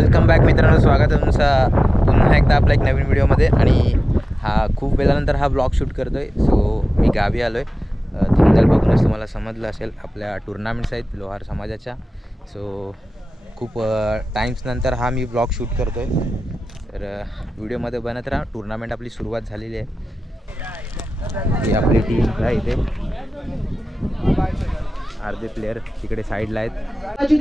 Welcome back मित्रांनो, स्वागत आहे तुमचं पुन्हा एकदा आपल्या एक नवीन व्हिडिओमध्ये. आणि खूप वेळानंतर हा ब्लॉग शूट करतो आहे. सो मी गावी आलो आहे. थंबनेल बघूनच तुम्हाला समजलं असेल, आपल्या टुर्नामेंट्स आहेत लोहार समाजाच्या. सो खूप टाईम्स नंतर हा मी ब्लॉग शूट करतो आहे. तर व्हिडिओमध्ये बनत राहा. टुर्नामेंट आपली सुरुवात झालेली आहे. ही आपली टीम आहे इथे. अर्धे प्लेयर तिकडे साईडला आहेत.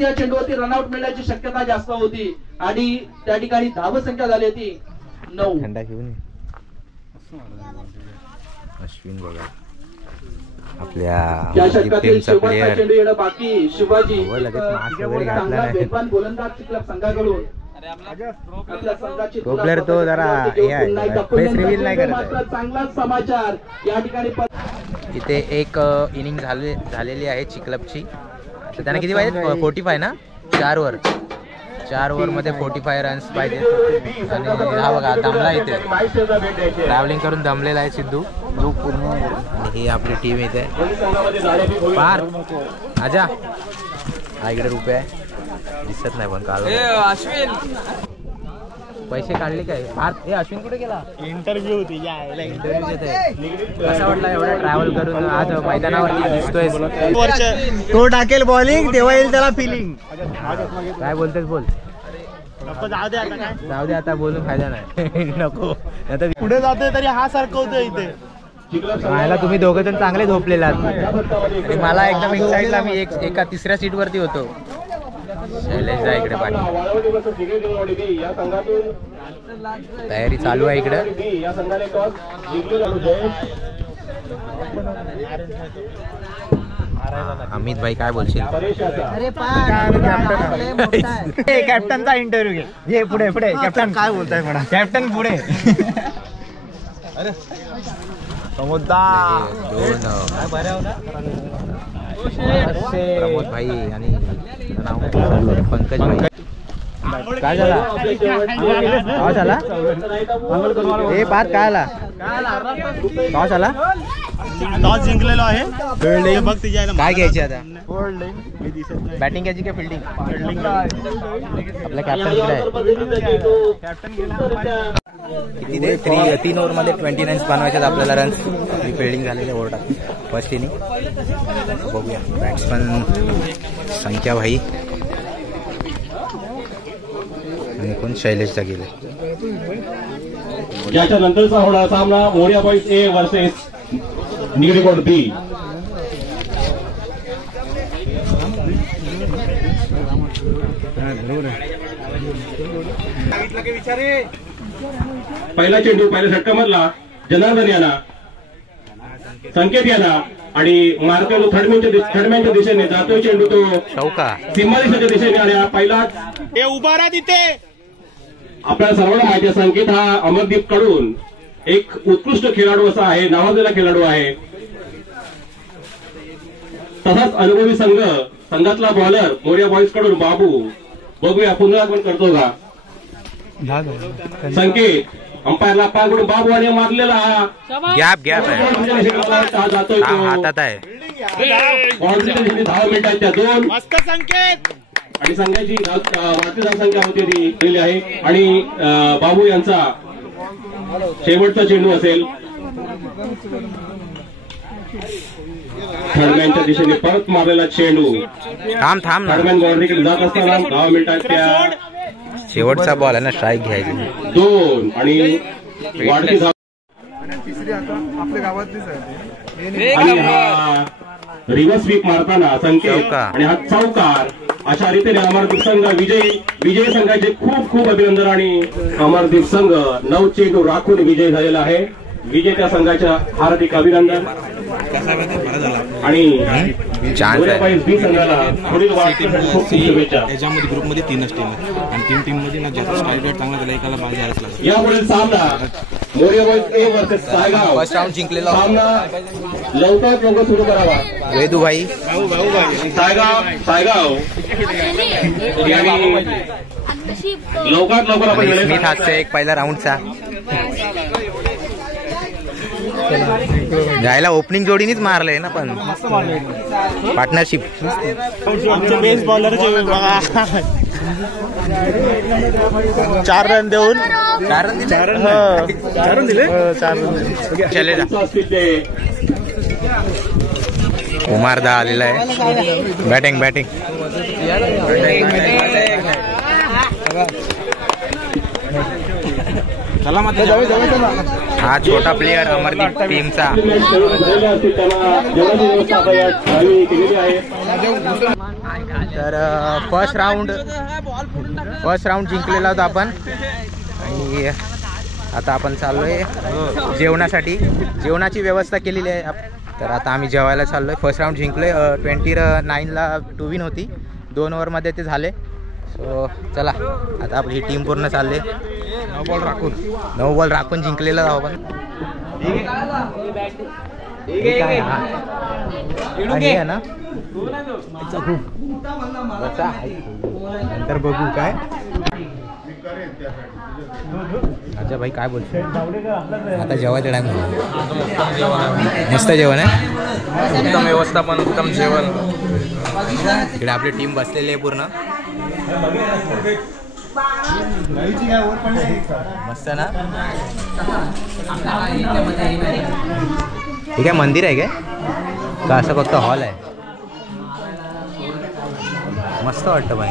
या चेंडूवरती रनआउट मिळण्याची शक्यता जास्त होती आणि त्या ठिकाणी धावसंख्या झाली होती 9. थंडा घेऊन अश्विन बघा आपल्या टीमचा प्लेयर बाकी शिवाजी गोलंदाज क्लब संघाकडून तो प्लेयर तो जरा फेस रिव्हील नाही करत. चांगलाच समाचार या ठिकाणी. इथे एक इनिंग झालेली आहे चिखलपची. तर त्यांना किती पाहिजे? 45 ना. 4 ओव्हरमध्ये 45 रन्स पाहिजे. आणि हा बघा दमला इथे, ट्रॅव्हलिंग करून दमलेला आहे सिद्धू. आणि ही आपली टीम इथे पार आजा. हा इकडे रुपये आहे, दिसत नाही पण काल अश्विन पैसे काढले काय? हे अश्विन कुठे गेला? इंटरव्ह्यू होती. इंटरव्ह्यू देत आहे. कसा वाटला एवढा ट्रॅव्हल करून आज मैदानावरती दिसतोय? तो टाकेल बॉलिंग तेव्हा येईल त्याला फिलिंग. काय बोलतेस? बोल. जाऊ दे आता, बोलून फायदा नाही. नको आता पुढे जातोय तरी हा सरकवतोय इथे. राहायला तुम्ही दोघं जण चांगले झोपलेला आहात. मला एकदम एक्साइटला, मी एका तिसऱ्या सीटवरती होतो. शैलेश जा इकडे पाणी. तयारी चालू आहे इकडे. अमित भाई काय बोलशील? कॅप्टनचा इंटरव्ह्यू घे. पुढे कॅप्टन काय बोलताय म्हणा. कॅप्टन पुढे. प्रमोद भाई आणि पंकज भाई. काय झाला? काय झाला? हे पार काय आला? काय झाला? टॉस जिंकलेलो आहे. बघ काय घ्यायची आता? बॅटिंग घ्यायची का फिल्डिंग? आपल्या कॅप्टन 3 ओव्हरमध्ये 29 बनवायच्यात आपल्याला रन्स. आपली फिल्डिंग झालेली ओव्हर टाक फर्स्ट इनिंग. बघूया बॅट्समन संख्या भाई आणि कोण शैलेशचा गेले. याच्या नंतरचा होणारा सामना मोरिया बॉईज ए वर्सेस निगडीकोट बी. पहिला चेंडू पहिल्या षटकामधला जनार्दन यांना, संकेत यांना आणि मार्केट थर्डमॅनच्या दिशेने जातोय चेंडू. तो चौका सिंहादेशाच्या दिशेने आणि पहिलाच हे उभा राहा तिथे. आपल्याला सर्वांना माहिती आहे, संकेत हा अमरदीप कडून एक उत्कृष्ट खेळाडू असा आहे, नावाजलेला खेळाडू आहे. तसाच अनुभवी संघातला बॉलर मोरिया बॉईज कडून बाबू. बघूया पुन्हा आपण करतो का. संकेत अंपायरला पाकडून बाबू आणि मारलेला हा गॅप आहे, जातोय हातात आहे. धावा मिळतात त्या 2. मस्त संकेत. आणि संघाची वाढती धावसंख्या होती ती दिली आहे. आणि बाबू यांचा शेवटचा चेंडू असेल. थर्डमॅनच्या दिशेने परत मारलेला चेंडू. थांब थर्डमॅन बाउंड्रीकडे जात असताना 10 मिनिटात त्या शेवटचा बॉल आहे ना, स्ट्राईक घ्यायची. 2 आणि वाढती धाव. आणि हा रिव्हर्स स्वीप मारताना संकेत आणि हा चौकार. अशा रीतीने अमरदीप संघ विजय संघाचे खूप खूप अभिनंदन. आणि अमरदीप संघ 9 चेंडू राखून विजय झालेला आहे. विजेत्या संघाच्या हार्दिक अभिनंदन. आणि बी संघाला पुढील वाटचालीसाठी खूप शुभेच्छा. याच्यामध्ये ग्रुपमध्ये 3च टीम आहे आणि 3 टीममध्ये ना ज्याचा स्ट्राईक रेट चांगला त्याला एकाला बाहेर जायलाच लागेल. यापुढील सामना Moriya boys A versus Saigaon. First round जिंकलेला सामना लवकर सुरू करावा. वेदू भाई सायगाव लवकर आपण स्मिथ हातचा एक पहिला राऊंडचा. जायला ओपनिंग जोडीनीच मारलंय ना पण पार्टनरशिप. बेस्ट बॉलर 4 रन देऊन 4 रन दिले. चलेगा. उमार दा आलेला आहे. बॅटिंग हा छोटा प्लेयर अमरदीप टीमचा. तर फर्स्ट राऊंड जिंकलेला होता आपण आणि आता आपण चाललोय जेवणासाठी. जेवणाची व्यवस्था केलेली आहे. तर आता आम्ही जेवायला चाललोय. फर्स्ट राऊंड जिंकलोय. 29ला 2 विन होती. 2 ओव्हरमध्ये ते झाले. सो चला आता आपली ही टीम पूर्ण चालले. 9 बॉल राखून जिंकलेला आहोत आपण. आहे ना नंतर बघू काय. अच्छा भाई काय बोलतो. आता जेवायचं टाइम. मस्त जेवण आहे. उत्तम व्यवस्थापन, उत्तम जेवण. इकडे आपली टीम बसलेली आहे पूर्ण. मस्त ना. हे काय मंदिर आहे काय का असं फक्त हॉल आहे. मस्त वाटतं भाई.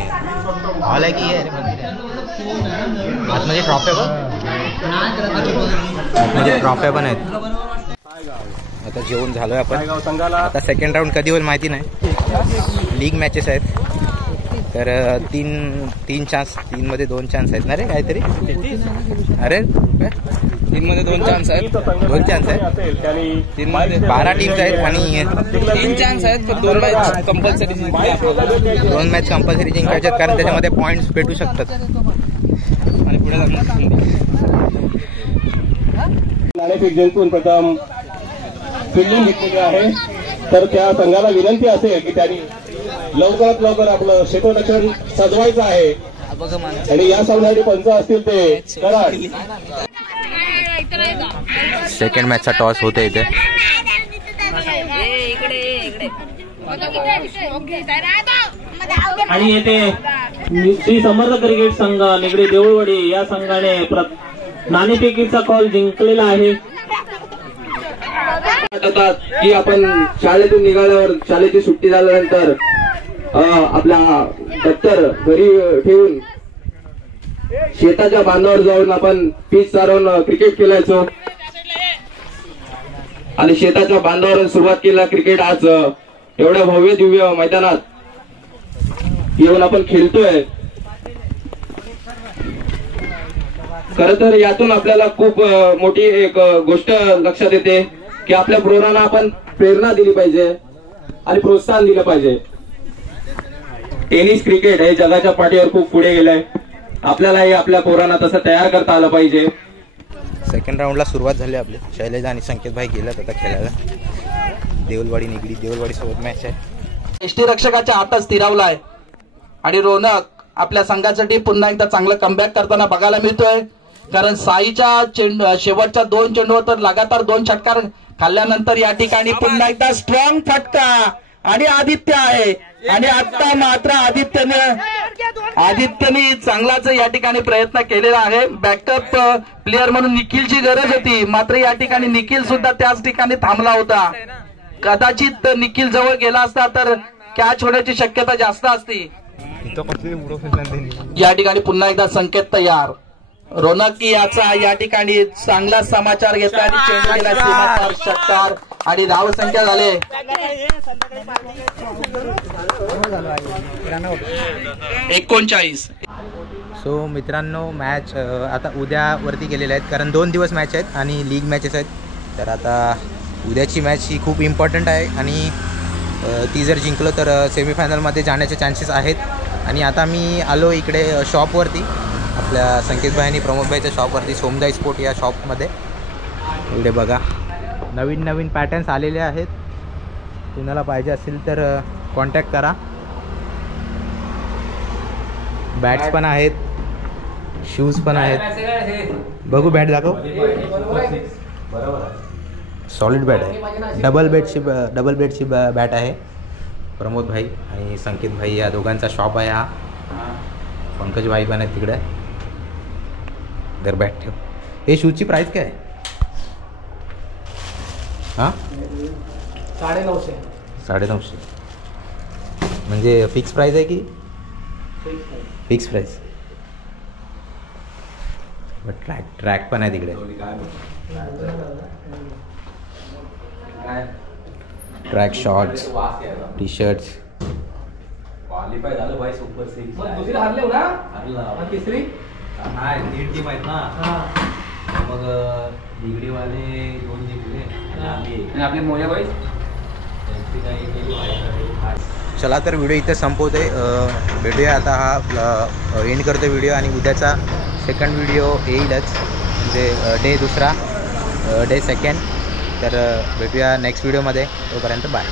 हॉल आहे की हे मंदिर आहे. आतमध्ये ट्रॉफ्या बघ. आतमध्ये ट्रॉफ्या पण आहेत. आता जेवण झालोय आपण. आता सेकंड राऊंड कधी होईल माहिती नाही. लीग मॅचेस आहेत तर तीन चान्स. 3 मध्ये 2 चान्स आहेत ना रे काहीतरी. अरे 3 मध्ये 2 चान्स आहेत. 2 चान्स आहेत. 3 मध्ये 12 टीम्स आहेत आणि 3 चान्स आहेत. पण 2 मॅच कंपल्सरी जिंकायचे. 2 मॅच कंपल्सरी जिंकायचे कारण त्याच्यामध्ये पॉईंट्स भेटू शकतात. आणि पुढे नाणेफेक जिंकून प्रथम फिल्डिंग घेतलेली आहे. तर त्या संघाला विनंती असेल की त्यांनी लवकरात लवकर आपलं क्षेत्ररक्षण सजवायचं आहे आणि या सामन्यासाठी पंच असतील ते करा. सेकंड मॅचचा टॉस होते इथे. आणि येथे श्री समर्थ क्रिकेट संघ निगडी देऊळवाडी या संघाने नाणेफेकीचा कॉल जिंकलेला आहे. की आपण शाळेतून निघाल्यावर शाळेची सुट्टी झाल्यानंतर आपला दप्तर घरी ठेवून शेताच्या बांधावर जाऊन आपण पीच चालवून क्रिकेट खेळायचो आणि शेताच्या बांधावर सुरुवात केला क्रिकेट. आज एवढ्या भव्य दिव्य मैदानात येऊन आपण खेळतोय. खर तर यातून आपल्याला खूप मोठी एक गोष्ट लक्षात येते की आपल्या पोरांना आपण प्रेरणा दिली पाहिजे आणि प्रोत्साहन दिलं पाहिजे. टेनिस क्रिकेट हे जगाच्या पाठीवर खूप पुढे गेलंय. आपल्यालाही आपल्या पोरांना तसं तयार करता आलं पाहिजे. सेकंड राऊंडला सुरुवात झाली आपली. शैलेश आणि संकेत भाई गेलात आता खेळायला. देऊळवाडी निगडी देऊळवाडी सोबत मॅच आहे. यष्टीरक्षकाच्या हातात स्थिरावलाय आणि रोनक आपल्या संघासाठी पुन्हा एकदा चांगलं कमबॅक करताना बघायला मिळतोय. कारण साईच्या शेवटच्या 2 चेंडूवर तर लगातार 2 षटकार खाल्ल्यानंतर या ठिकाणी पुन्हा एकदा स्ट्रॉंग फटका आणि आदित्य आहे. आणि आता मात्र आदित्यने चांगलाच या ठिकाणी प्रयत्न केलेला आहे. बॅकअप प्लेअर म्हणून निखिलची गरज होती. मात्र या ठिकाणी निखिल सुद्धा त्याच ठिकाणी थांबला होता. कदाचित निखिल जवळ गेला असता तर कॅच होण्याची शक्यता जास्त असती. या ठिकाणी पुन्हा एकदा संकेत तयार. रोनक याचा या ठिकाणी चांगला समाचार घेतला आणि चेंडू केला सीमापार षटकार आणि धावसंख्या झाले 39. सो मित्रांनो मॅच आता उद्यावरती गेलेले आहेत कारण 2 दिवस मॅच आहेत आणि लीग मॅचेस आहेत. तर आता उद्याची मॅच ही खूप इम्पॉर्टंट आहे आणि ती जर जिंकलो तर सेमीफायनलमध्ये जाण्याचे चान्सेस आहेत. आणि आता मी आलो इकडे शॉपवरती आपल्या संकेतभाई आणि प्रमोदभाईच्या शॉपवरती सोमदाई स्पोर्ट या शॉपमध्ये. इकडे बघा नवीन पॅटर्न्स आलेले आहेत. कुणाला पाहिजे असेल तर कॉन्टॅक्ट करा. बॅट्स पण आहेत, शूज पण आहेत. बघू बॅट दाखव. सॉलिड बॅट आहे. डबल बेडची बॅट आहे. प्रमोद भाई आणि संकेत भाई या दोघांचा शॉप आहे हा. पंकज भाई पण आहे तिकडे. तर बॅट ठेव. हे शूजची प्राईस काय आहे? हां 950 म्हणजे फिक्स प्राईस आहे की? Fix price. बट ट्रॅक पण आहे तिकडे. Track shorts, T shirts. Qualify झालं भाई सुपर 6. दुसरी हरले ना हरला तिसरी नाही 3 टीम आहेत ना. मग डिग्रीवाले 2 जिंकले आणि आपले मोरे भाई त्यांची काही केली. चला तर व्हिडिओ इथे संपवते. भेटूया आता. हा एंड करतो व्हिडिओ आणि उद्याचा सेकंड व्हिडिओ येईलच म्हणजे डे दुसरा डे सेकंड. तर भेटूया नेक्स्ट व्हिडिओमध्ये. तोपर्यंत बाय.